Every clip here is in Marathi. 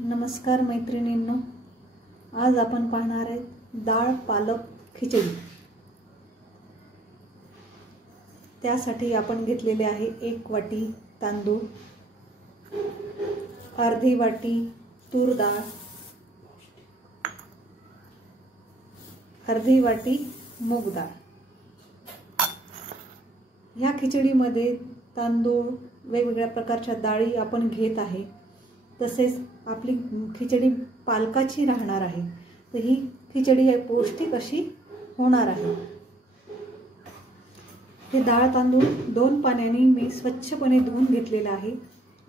नमस्कार मैत्रिणींनो, आज आपण पाहणार आहे डाळ पालक खिचडी। त्यासाठी आपण घेतलेले आहे 1 वाटी तांदूळ, अर्धी वाटी तूर डाळ, अर्धी वाटी मूग डाळ। या खिचडीमध्ये तांदूळ वेगवेगळ्या प्रकारच्या डाळी आपण घेत आहे। तसेच आपली खिचडी पालकाची राहणार आहे, तर ही खिचडी पौष्टिक अशी होणार आहे। हे डाळ तांदूळ 2 पाण्याने मी स्वच्छपणे धुवून घेतलेले आहे।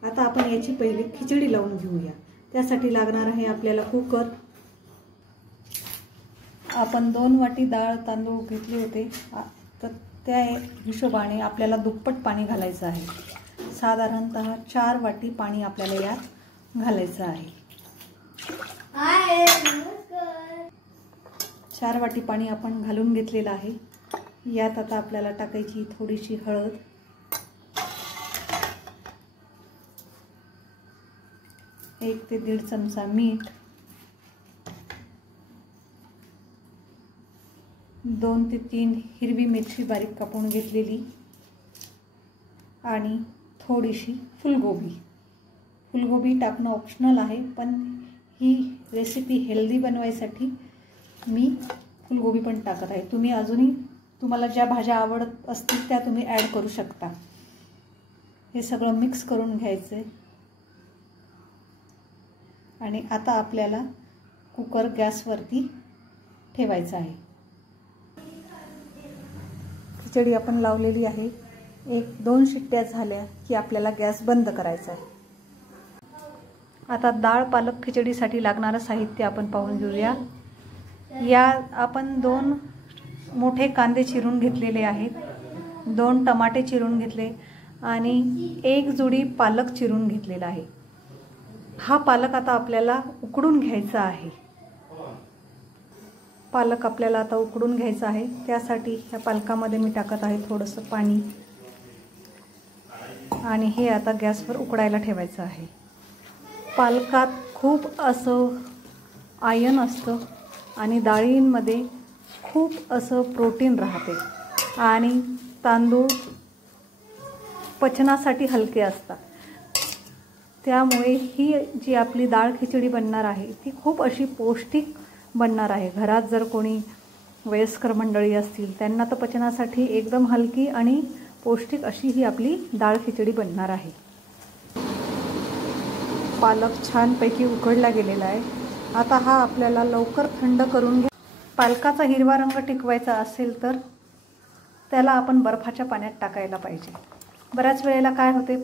आता आपण याची पहिले खिचडी लावून घेऊया। त्यासाठी लागणार आहे आपल्याला कुकर। आपण 2 वाटी डाळ तांदूळ घेतले होते, तर त्या हिशोबाने आपल्याला दुप्पट पाणी घालायचं आहे। साधारणतः 4 वाटी पाणी आपल्याला यात घालायचं आहे। 4 वाटी पाणी आपण घालून घेतलेलं आहे। यात आता आपल्याला टाकायची थोडीशी हळद, 1 ते 1.5 चमचा मीठ, 2 ते 3 हिरवी मिरची बारीक कापून घेतलेली आणि थोडीशी फुलगोबी। फुलगोबी टाकणं ऑप्शनल आहे, पण ही रेसिपी हेल्दी बनवायसाठी मी फुलगोबी पण टाकत आहे। तुम्ही अजूनही तुम्हाला ज्या भाज्या आवडत असतील त्या तुम्ही ॲड करू शकता। हे सगळं मिक्स करून घ्यायचं आणि आता आपल्याला कुकर गॅसवरती ठेवायचा आहे। खिचडी आपण लावलेली आहे। 1-2 शिट्ट्या झाल्या की आपल्याला गॅस बंद करायचा आहे। आता डाळ पालक खिचडीसाठी लागणारं साहित्य आपण पाहून घेऊया। या आपण 2 मोठे कांदे चिरून घेतलेले आहेत, 2 टमाटे चिरून घेतले आणि 1 जुडी पालक चिरून घेतलेला आहे। हा पालक आता आपल्याला उकडून घ्यायचा आहे। पालक आपल्याला आता उकडून घ्यायचा आहे। त्यासाठी ह्या पालकामध्ये मी टाकत आहे थोडंसं पाणी आणि हे आता गॅसवर उकडायला ठेवायचं आहे। पालकात खूप असं आयर्न असतं आणि डाळींमध्ये खूप असं प्रोटीन राहते आणि तांदूळ पचनासाठी हलके असतात। त्यामुळे ही जी आपली डाळ खिचडी बनणार आहे ती खूप अशी पौष्टिक बनणार आहे। घरात जर कोणी वयस्कर मंडळी असतील त्यांना तर पचनासाठी एकदम हलकी आणि पौष्टिक अशी ही आपली डाळ खिचडी बनणार आहे। पालक छानपैकी उकडला गेलेला आहे। आता हा आपल्याला लवकर थंड करून घ्या। पालकाचा हिरवा रंग टिकवायचा असेल तर त्याला आपण बर्फाच्या पाण्यात टाकायला पाहिजे। बऱ्याच वेळेला काय होते,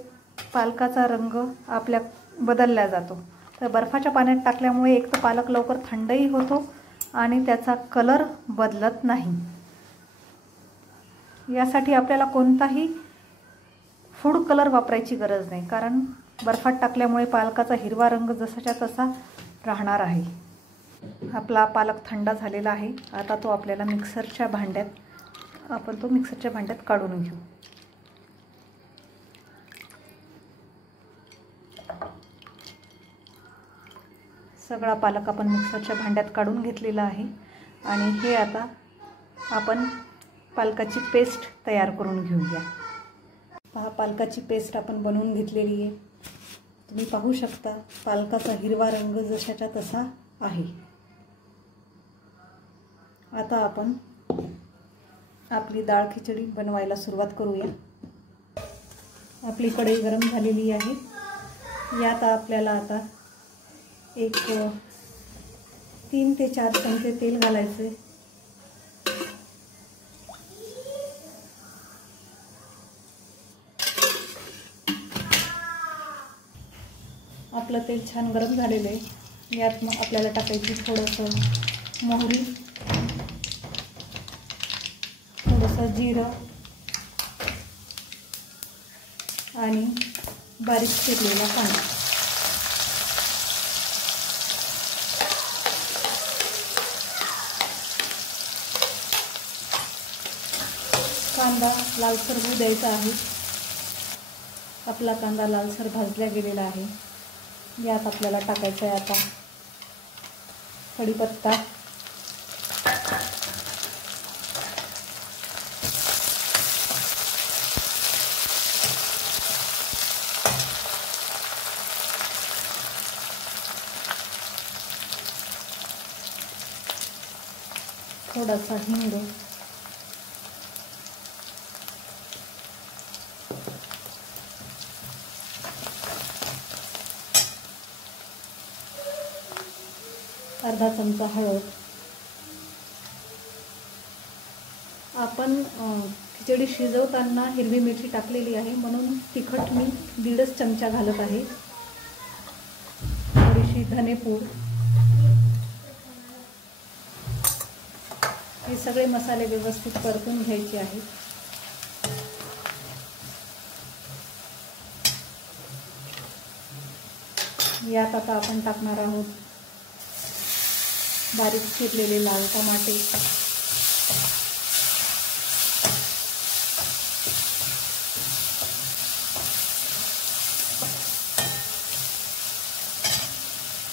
पालकाचा रंग आपल्या बदलला जातो, तर बर्फाच्या पाण्यात टाकल्यामुळे एक तर पालक लवकर थंडही होतो आणि त्याचा कलर बदलत नाही। यासाठी आपल्याला कोणताही फूड कलर वापरायची गरज नाही, कारण बर्फात टाकल्यामुळे पालकाचा हिरवा रंग जसाच्या तसा राहणार आहे। आपला पालक थंड झालेला आहे। आता तो आपल्याला मिक्सरच्या भांड्यात काढून घेऊ। सगळा पालक आपण मिक्सरच्या भांड्यात काढून घेतलेला आहे आणि हे आता आपण पालकाची पेस्ट तयार करून घेऊया। पहा, पालकाची पेस्ट आपण बनवून घेतलेली आहे। तुम्ही पाहू शकता पालकाचा हिरवा रंग जशाच्या तसा आहे। आता आपण आपली डाळ खिचडी बनवायला सुरुवात करूया। आपली कढई गरम झालेली आहे। यात आपल्याला आता 3 ते 4 चमचे तेल घालायचे। आपलं तेल छान गरम झालेलं आहे। यात मग आपल्याला टाकायची थोडंसं मोहरी, थोडंसं जिरं आणि बारीक चिरलेला कांदा। कांदा लालसर होऊ द्यायचा आहे। आपला कांदा लालसर भाजला गेलेला आहे। यात आपल्याला टाकायचं आहे आता कढीपत्ता, थोडासा हिंग, अर्धा चमचा हळद. आपण खिचडी शिजवताना हिरवी मिरची टाकलेली आहे म्हणून तिखट मी 1.5 चमचा घालत आहे. थोडीशी धनेपूड. हे सगळे मसाले व्यवस्थित परतून घ्यायचे आहेत. यात आता आपण टाकणार आहोत बारीक चिरलेले लाल टमाटे,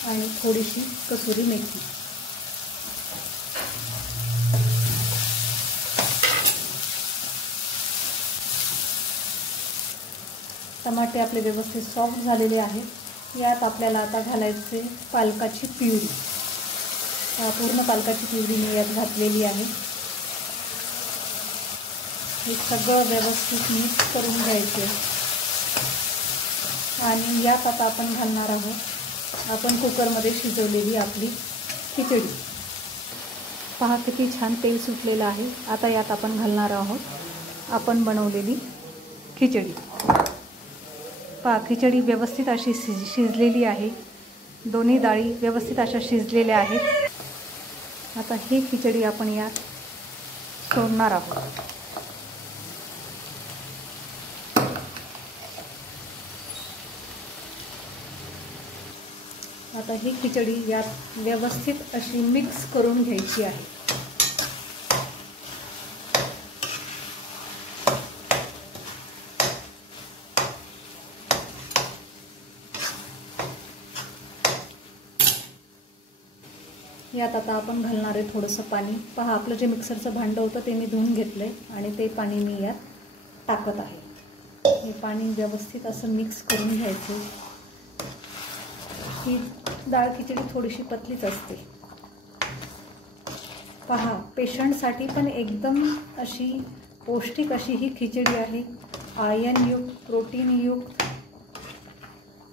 आणि थोडीशी कसुरी मेथी. टमाटे आपले व्यवस्थित सॉफ्ट झालेले आहेत. यात आपल्याला आता घालायचे पालकाची प्युरी. पूर्ण पालकाची प्युरी मी यात घातलेली आहे. हे सगळं व्यवस्थित मिक्स करून घ्यायचे. आणि यात आता आपण घालणार आहोत आपण कुकरमध्ये शिजवलेली आपली खिचडी. पहा किती छान तेल सुटलेलं आहे. आता यात आपण घालणार आहोत आपण बनवलेली खिचडी. पहा खिचडी व्यवस्थित अशी शिजलेली आहे. दोन्ही डाळी व्यवस्थित अशा शिजलेल्या आहेत. आता ही खिचडी आपण यात सोडणार आहोत. आता ही खिचडी यात व्यवस्थित अशी मिक्स करून घ्यायची आहे. यात आता आपण घालणार आहे थोडंसं पाणी. पहा आपलं जे मिक्सरचं भांडं होतं ते मी धुवून घेतलंय आणि ते पाणी मी यात टाकत आहे. हे पाणी व्यवस्थित असं मिक्स करून घ्यायचं. ही डाळ खिचडी थोडीशी पतलीच असते. पहा पेशंटसाठी पण एकदम अशी पौष्टिक अशी ही खिचडी आहे. आयर्नयुक्त, प्रोटीनयुक्त.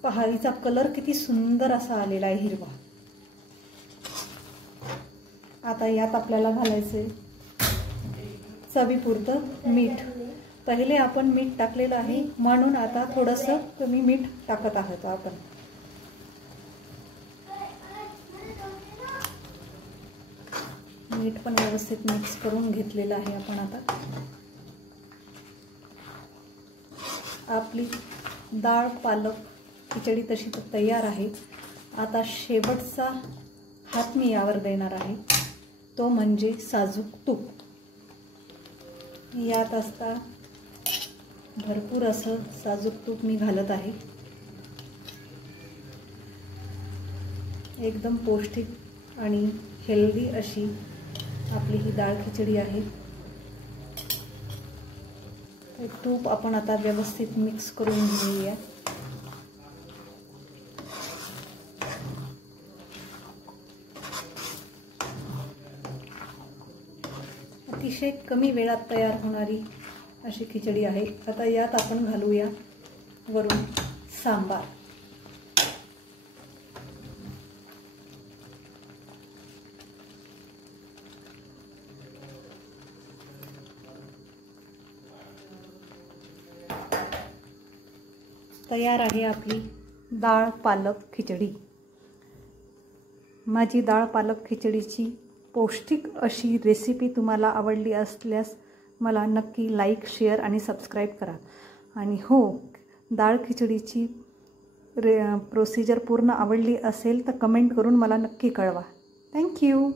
पहा हिचा कलर किती सुंदर असा आलेला आहे, हिरवा. आता यात आपल्याला घालायचे चवीपुरतं मीठ. पहिले आपण मीठ टाकलेलं आहे म्हणून आता थोडंसं कमी मीठ टाकत आहोत आपण. मीठ पण व्यवस्थित मिक्स करून घेतलेलं आहे आपण. आता आपली डाळ पालक खिचडी तशी तर तयार आहे. आता शेवटचा हात मी यावर देणार आहे, तो म्हणजे साजूक तूप. यात असता भरपूर असं साजूक तूप मी घालत आहे. एकदम पौष्टिक आणि हेल्दी अशी आपली ही डाळ खिचडी आहे. तूप आपण आता व्यवस्थित मिक्स करून घेऊया. अतिशय कमी वेळात तयार होणारी अशी खिचडी आहे. आता यात आपण घालूया वरून सांबार. तयार आहे आपली डाळ पालक खिचडी. माझी डाळ पालक खिचडीची पौष्टिक अशी रेसिपी तुम्हाला आवडली असल्यास मला नक्की लाईक, शेअर आणि सबस्क्राईब करा. आणि हो, डाळ खिचडीची प्रोसिजर पूर्ण आवडली असेल तर कमेंट करून मला नक्की कळवा. थँक्यू.